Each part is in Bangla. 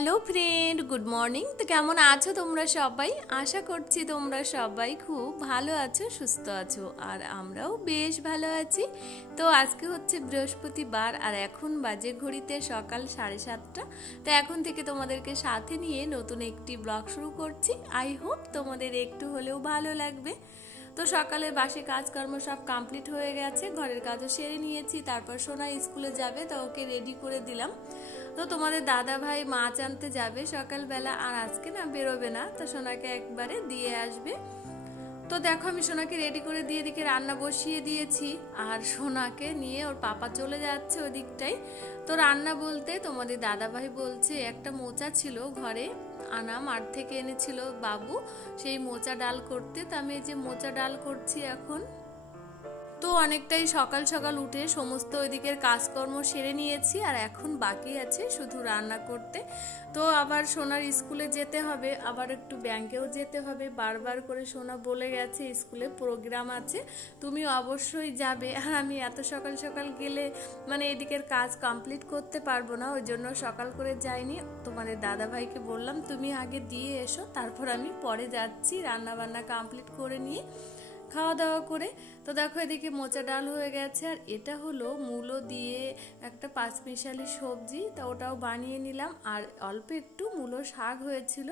Hello friend, good morning. তো কেমন আছো তোমরা সবাই? আশা করছি তোমরা সবাই খুব ভালো আছো, সুস্থ আছো, আর আমরাও বেশ ভালো আছি। তো আজকে হচ্ছে বৃহস্পতিবার আর এখন বাজে ঘড়িতে সকাল 7:30। তো এখন থেকে তোমাদেরকে সাথে নিয়ে নতুন একটি ব্লগ শুরু করছি। আই হোপ তোমাদের একটু হলেও ভালো লাগবে। তো সকালে বাসি কাজকর্ম সব কমপ্লিট হয়ে গেছে, ঘরের কাজও সেরে নিয়েছি। তারপর সোনা স্কুলে যাবে, তো ওকে রেডি করে দিলাম। তো তোমাদের দাদা ভাই মাছ আনতে যাবে সকালবেলা, আর আজকে না বেরোবে না, তো সোনাকে একবারে দিয়ে আসবে। তো দেখো আমি সোনাকে রেডি করে দিয়ে এদিকে রান্না বসিয়ে দিয়েছি, আর সোনাকে নিয়ে ওর পাপা চলে যাচ্ছে ওই দিকটাই। তো রান্না বলতে তোমাদের দাদা ভাই বলছে একটা মোচা ছিল ঘরে আনা, মাঠ থেকে এনেছিল বাবু, সেই মোচা ডাল করতে। তো আমি এই যে মোচা ডাল করছি এখন। তো অনেকটাই সকাল সকাল উঠে সমস্ত ওইদিকের কাজকর্ম সেরে নিয়েছি, আর এখন বাকি আছে শুধু রান্না করতে। তো আবার সোনার স্কুলে যেতে হবে, আবার একটু ব্যাংকেও যেতে হবে। বারবার করে সোনা বলে গেছে স্কুলে প্রোগ্রাম আছে, তুমি অবশ্যই যাবে। আর আমি এত সকাল সকাল গেলে মানে এদিকের কাজ কমপ্লিট করতে পারবো না, ওই জন্য সকাল করে যাইনি। তোমাদের দাদা ভাইকে বললাম তুমি আগে দিয়ে এসো, তারপর আমি পরে যাচ্ছি রান্না বান্না কমপ্লিট করে নিয়ে খাওয়া দাওয়া করে। তো দেখো এদিকে মোচা ডাল হয়ে গেছে, আর এটা হলো মূলো দিয়ে একটা পাঁচমিশালি সবজি, তা ওটাও বানিয়ে নিলাম। আর অল্প একটু মূলো শাক হয়েছিল,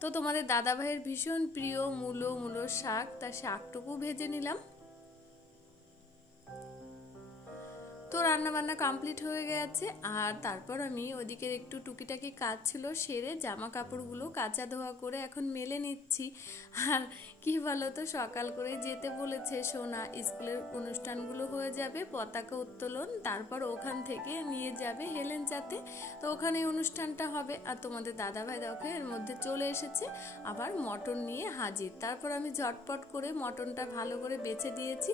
তো তোমাদের দাদা ভাইয়ের ভীষণ প্রিয় মূলো শাক, তা শাকটুকু ভেজে নিলাম। তো রান্না বান্না কমপ্লিট হয়ে গেছে, আর তারপর আমি ওদিকে একটু টুকিটাকি কাজ ছিল সেরে জামা কাপড়গুলো কাচা ধোয়া করে এখন মেলে নিচ্ছি। আর কি বলতো, সকাল করে যেতে বলেছে সোনা, স্কুলের অনুষ্ঠানগুলো হয়ে যাবে, পতাকা উত্তোলন, তারপর ওখান থেকে নিয়ে যাবে হেলেঞ্চাতে। তো ওখানে অনুষ্ঠানটা হবে, আর তোমাদের দাদা ভাই দেখো এর মধ্যে চলে এসেছে আবার মটন নিয়ে হাজির। তারপর আমি ঝটপট করে মটনটা ভালো করে বেছে দিয়েছি,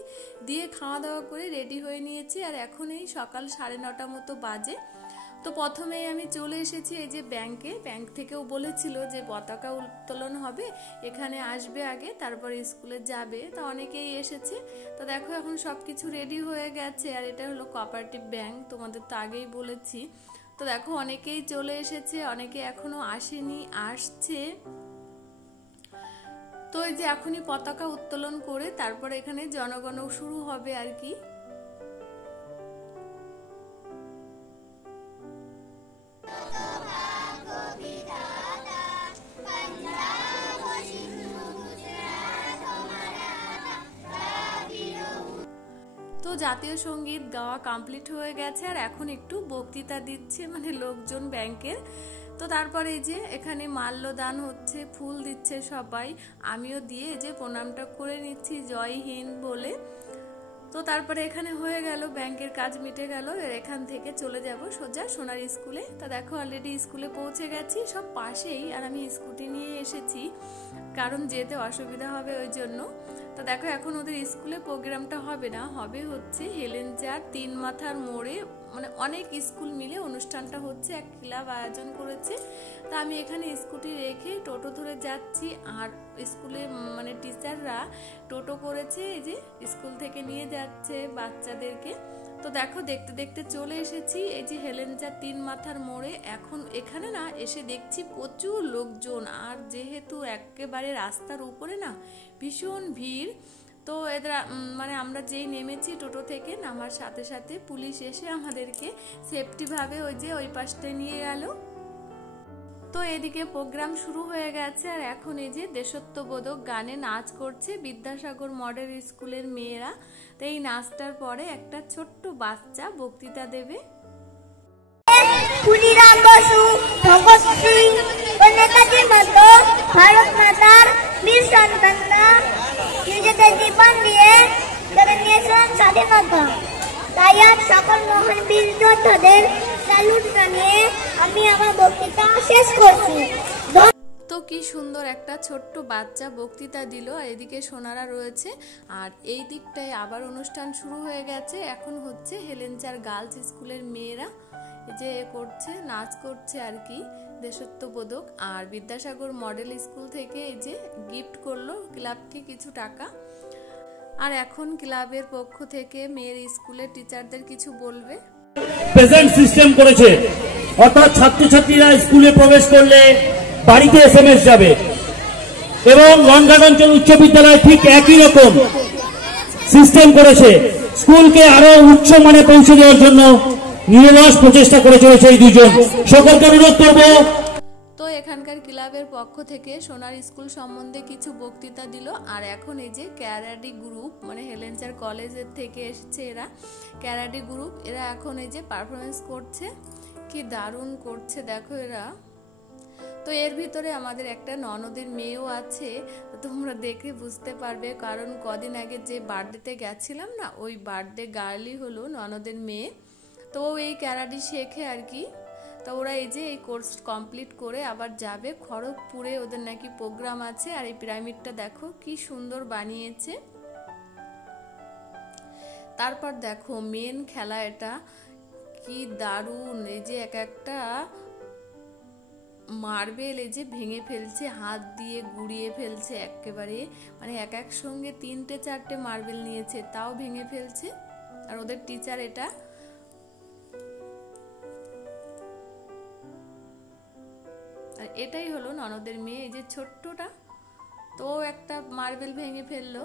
দিয়ে খাওয়া দাওয়া করে রেডি হয়ে নিয়েছি। আর এখন এই সকাল 9:30 মতো বাজে। তো প্রথমেই আমি চলে এসেছি এই যে ব্যাংকে। ব্যাংক থেকেও বলেছিল যে পতাকা উত্তোলন হবে, এখানে আসবে আগে, তারপর স্কুলে যাবে। তো অনেকেই এসেছে। তো দেখো এখন সবকিছু রেডি হয়ে গেছে, আর এটা হলো কোঅপারেটিভ ব্যাংক, তোমাদের তো আগেই বলেছি। তো দেখো অনেকেই চলে এসেছে, অনেকে এখনো আসেনি, আসছে। তো এই যে এখনই পতাকা উত্তোলন করে তারপর এখানে জনগণ শুরু হবে আর কি। তো জাতীয় সঙ্গীত গাওয়া কমপ্লিট হয়ে গেছে, আর এখন একটু বক্তৃতা দিচ্ছে মানে লোকজন ব্যাংকের। তো তারপরে এই যে এখানে মাল্যদান হচ্ছে, ফুল দিচ্ছে সবাই, আমিও দিয়ে এই যে প্রণামটা করে নিচ্ছি জয় হিন্দ বলে। তো তারপরে এখানে হয়ে গেল, ব্যাংকের কাজ মিটে গেল। এখান থেকে চলে যাব সোজা সোনার স্কুলে। তা দেখো অলরেডি স্কুলে পৌঁছে গেছি, সব পাশেই, আর আমি স্কুটি নিয়ে এসেছি কারণ যেতে অসুবিধা হবে ওই জন্য। তো দেখো এখন ওদের স্কুলে প্রোগ্রামটা হবে না, হবে হচ্ছে হেলেঞ্চার 3 মাথার মোড়ে, মানে অনেক স্কুল মিলে অনুষ্ঠানটা হচ্ছে, এক ক্লাব আয়োজন করেছে। তা আমি এখানে স্কুটি রেখে টোটো ধরে যাচ্ছি, আর স্কুলে মানে টিচাররা টোটো করেছে, এই যে স্কুল থেকে নিয়ে যাচ্ছে বাচ্চাদেরকে। তো দেখো দেখতে দেখতে চলে এসেছি এই যে হেলেঞ্চার 3 মাথার মোড়ে। এখন এখানে না এসে দেখছি প্রচুর লোকজন, আর যেহেতু একেবারে রাস্তার উপরে না ভীষণ ভিড়। তো এদের মানে আমরা যেই নেমেছি টোটো থেকে, নামার সাথে সাথে পুলিশ এসে আমাদেরকে সেফটিভাবে ওই যে ওই পাশটায় নিয়ে গেল। তো এদিকে প্রোগ্রাম শুরু হয়ে গেছে, আর এখন এই যে দেশত্ববোধক গানে নাচ করছে বিদ্যাসাগর মডেল স্কুলের মেয়েরা। তো এই নাচটার পরে একটা ছোট্ট বাচ্চা বক্তৃতা দেবে। ক্ষুদিরাম বসু, ভগৎ সিং ও নেতাজির মতো ভারত মাতার বীর সন্তানরা নিজেদের জীবন দিয়ে কেড়ে নিয়েছিলেন স্বাধীনতা। তাই আজ সকল মহান বীর যোদ্ধাদের স্যালুট জানিয়ে আমি আমার বক্তৃতা শেষ করছি। তো কি সুন্দর একটা ছোট্ট বাচ্চা বক্তৃতা দিল, আর এদিকে সোনারা রয়েছে, আর এই দিকটায় আবার অনুষ্ঠান শুরু হয়ে গেছে। এখন হচ্ছে হেলেঞ্চার গার্লস স্কুলের মেয়েরা এই যে করছে, নাচ করছে আর কি দেশত্ববোধক। আর বিদ্যাসাগর মডেল স্কুল থেকে এই যে গিফট করলো ক্লাবকে কিছু টাকা। আর এখন ক্লাবের পক্ষ থেকে মেয়ের স্কুলের টিচারদের কিছু বলবে। প্রেজেন্ট সিস্টেম করেছে অর্থাৎ ছাত্রছাত্রীরা স্কুলে প্রবেশ করলে বাড়িতে SMS যাবে এবং গঙ্গাগঞ্চল উচ্চ বিদ্যালয় ঠিক একই রকম সিস্টেম করেছে। স্কুলকে আরো উচ্চ মানে পৌঁছে দেওয়ার জন্য নিরলস প্রচেষ্টা করে চলেছে এই দুজন। সকলকে অনুরোধ করব। তো এখানকার ক্লাবের পক্ষ থেকে সোনার স্কুল সম্বন্ধে কিছু বক্তৃতা দিল। আর এখন এই যে ক্যারাডি গ্রুপ, মানে হেলেঞ্চার কলেজের থেকে এসেছে এরা, ক্যারাডি গ্রুপ, এরা এখন এই যে পারফরমেন্স করছে, কি দারুণ করছে দেখো এরা। তো এর ভিতরে আমাদের একটা ননদের মেয়েও আছে, তোমরা দেখে বুঝতে পারবে, কারণ কদিন আগে যে বার্থডেতে গেছিলাম না, ওই বার্থডে গার্লই হলো ননদের মেয়ে। তো এই ক্যারাডি শেখে আর কি। তো ওরা এই যে এই কোর্স কমপ্লিট করে আবার যাবে খড়গপুরে, ওদের নাকি প্রোগ্রাম আছে। আর এই পিরামিডটা দেখো কি সুন্দর বানিয়েছে। তারপর দেখো মেন খেলা, এটা কি দারুণ, এই যে এক একটা মার্বেল এই যে ভেঙে ফেলছে, হাত দিয়ে গুড়িয়ে ফেলছে একেবারে, মানে এক এক সঙ্গে 3-4টে মার্বেল নিয়েছে, তাও ভেঙে ফেলছে। আর ওদের টিচার এটা। আর এটাই হলো ননদের মেয়ে, এই যে ছোট্টটা, তো একটা মার্বেল ভেঙে ফেললো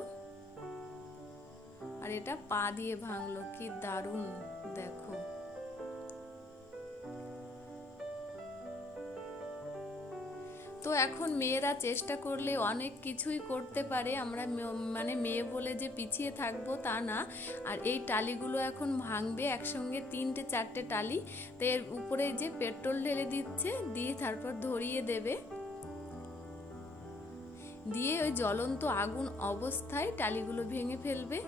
আর এটা পা দিয়ে ভাঙলো, কি দারুণ দেখো। তো এখন মেয়েরা চেষ্টা করলে অনেক কিছুই করতে পারে, আমরা মানে মেয়ে বলে যে পিছিয়ে থাকবো তা না। আর এই টালিগুলো এখন ভাঙবে একসঙ্গে 3-4টে টালি, তো এর উপরে যে পেট্রোল ঢেলে দিচ্ছে, দিয়ে তারপর ধরিয়ে দেবে, দিয়ে ওই জ্বলন্ত আগুন অবস্থায় টালিগুলো ভেঙে ফেলবে।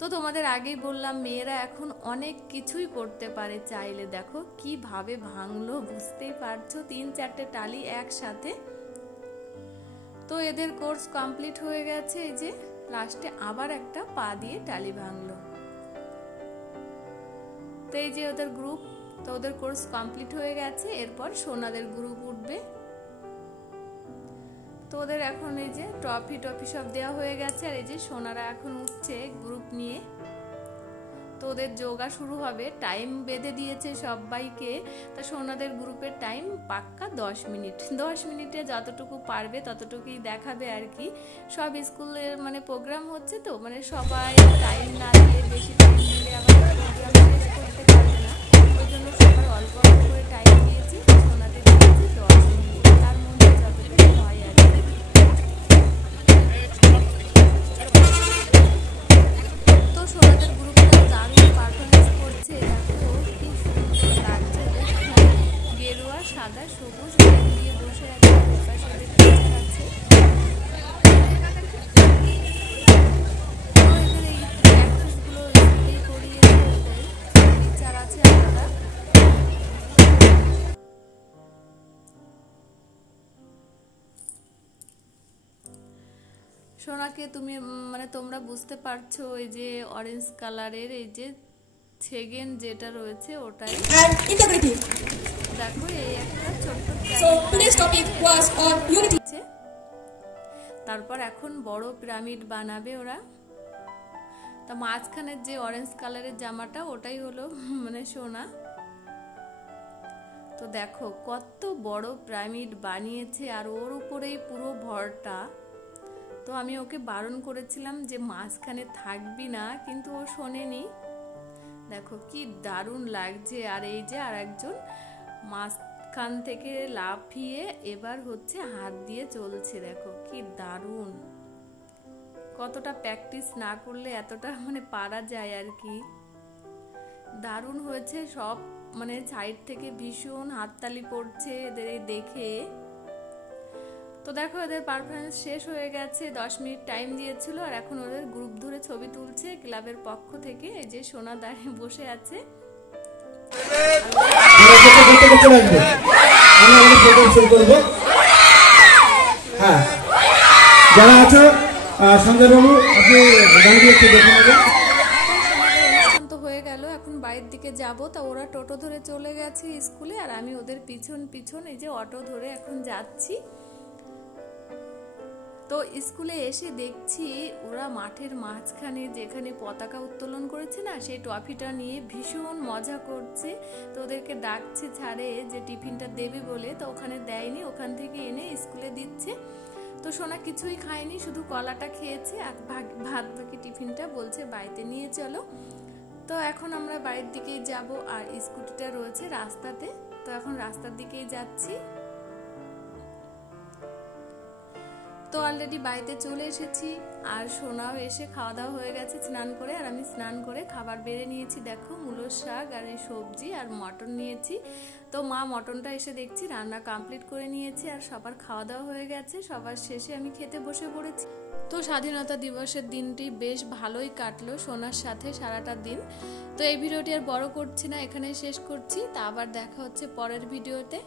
তো তোমাদের আগেই বললাম মেয়েরা এখন অনেক কিছুই করতে পারে চাইলে, দেখো কিভাবে ভাঙলো বুঝতেই পারছো, 3-4টে টালি একসাথে। তো এদের কোর্স কমপ্লিট হয়ে গেছে, এই যে লাস্টে আবার একটা পা দিয়ে টালি ভাঙলো। তো এই যে ওদের গ্রুপ, তো ওদের কোর্স কমপ্লিট হয়ে গেছে, এরপর সোনাদের গ্রুপ উঠবে। তো ওদের এখন এই যে ট্রফি সব দেওয়া হয়ে গেছে, আর এই যে সোনারা এখন উঠছে গ্রুপ নিয়ে। তো ওদের যোগা শুরু হবে, টাইম বেঁধে দিয়েছে সবাইকে। তা সোনাদের গ্রুপের টাইম পাক্কা 10 মিনিট, 10 মিনিটে যতটুকু পারবে ততটুকুই দেখাবে আর কি। সব স্কুলের মানে প্রোগ্রাম হচ্ছে, তো মানে সবাই টাইম না দিয়ে বেশি টাইম দিলে আবার প্রোগ্রাম শেষ করতে পারবে না, ওই জন্য সবার অল্প অল্প করে টাইম দিয়েছি। সোনাদের দিয়েছি 10 মিনিট, তার মধ্যে যতটুকু হয় আর কি। তো সোনাদের গ্রুপটা দারুণ পারফরমেন্স করছে, দেখো কি সুন্দর লাগছে, গেরুয়া সাদা সবুজ দিয়ে বসে আছে, পাশে ওদের টিচার আছে। এদের এই প্র্যাকটিসগুলো স্কুলেই করিয়েছে, ওদের টিচার আছে আলাদা। সোনাকে তুমি মানে তোমরা বুঝতে পারছো, এই যে অরেঞ্জ কালারের এই যে সেকেন্ড যেটা রয়েছে ওটাই। দেখো এই একটা ছোট্ট, তারপর এখন বড় পিরামিড বানাবে ওরা। তা মাঝখানের যে অরেঞ্জ কালারের জামাটা ওটাই হলো মানে সোনা। তো দেখো কত বড় পিরামিড বানিয়েছে, আর ওর উপরেই পুরো ভরটা। তো আমি ওকে বারণ করেছিলাম যে মাঝখানে থাকবি না, কিন্তু ও শোনেনি। দেখো কি দারুণ লাগছে। আর এই যে আর একজন মাঝখান থেকে লাফিয়ে এবার হচ্ছে হাত দিয়ে চলছে, দেখো কি দারুণ। কতটা প্র্যাকটিস না করলে এতটা মানে পারা যায় আর কি। দারুণ হয়েছে সব, মানে সাইড থেকে ভীষণ হাততালি পড়ছে এদের দেখে। তো দেখো এদের পারফরমেন্স শেষ হয়ে গেছে, 10 মিনিট টাইম দিয়েছিল, আর এখন ওদের গ্রুপ ধরে ছবি তুলছে ক্লাবের পক্ষ থেকে। এই যে সোনা দাঁড়িয়ে বসে আছে। যারা আছো সঞ্জয় বাবু, আপনি অনুষ্ঠান তো হয়ে গেল, এখন বাইরের দিকে যাব। তা ওরা টোটো ধরে চলে গেছে স্কুলে, আর আমি ওদের পিছন পিছন এই যে অটো ধরে এখন যাচ্ছি। তো তো স্কুলে এসে দেখছি ওরা মাঠের মাঝখানে যেখানে পতাকা উত্তোলন করেছে না, সেই ট্রফিটা নিয়ে ভীষণ মজা করছে। তো ওদেরকে ডাকছে ছাড়ে যে টিফিনটা দেবে বলে, তো ওখানে দেয়নি, ওখান থেকে এনে স্কুলে দিচ্ছে। তো সোনা কিছুই খায়নি, শুধু কলাটা খেয়েছে আর ভাত বাকি টিফিনটা বলছে বাড়িতে নিয়ে চলো। তো এখন আমরা বাড়ির দিকেই যাব, আর স্কুটিটা রয়েছে রাস্তাতে, তো এখন রাস্তার দিকেই যাচ্ছি। তো অলরেডি বাড়িতে চলে এসেছি, আর সোনাও এসে খাওয়া দাওয়া হয়ে গেছে স্নান করে, আর আমি স্নান করে খাবার বেড়ে নিয়েছি। দেখো মূলোর শাক আর এই সবজি আর মটন নিয়েছি। তো মা মটনটা এসে দেখছি রান্না কমপ্লিট করে নিয়েছি, আর সবার খাওয়া দাওয়া হয়ে গেছে। সবার শেষে আমি খেতে বসে পড়েছি। তো স্বাধীনতা দিবসের দিনটি বেশ ভালোই কাটলো সোনার সাথে সারাটা দিন। তো এই ভিডিওটি আর বড় করছি না, এখানে শেষ করছি। তা আবার দেখা হচ্ছে পরের ভিডিওতে।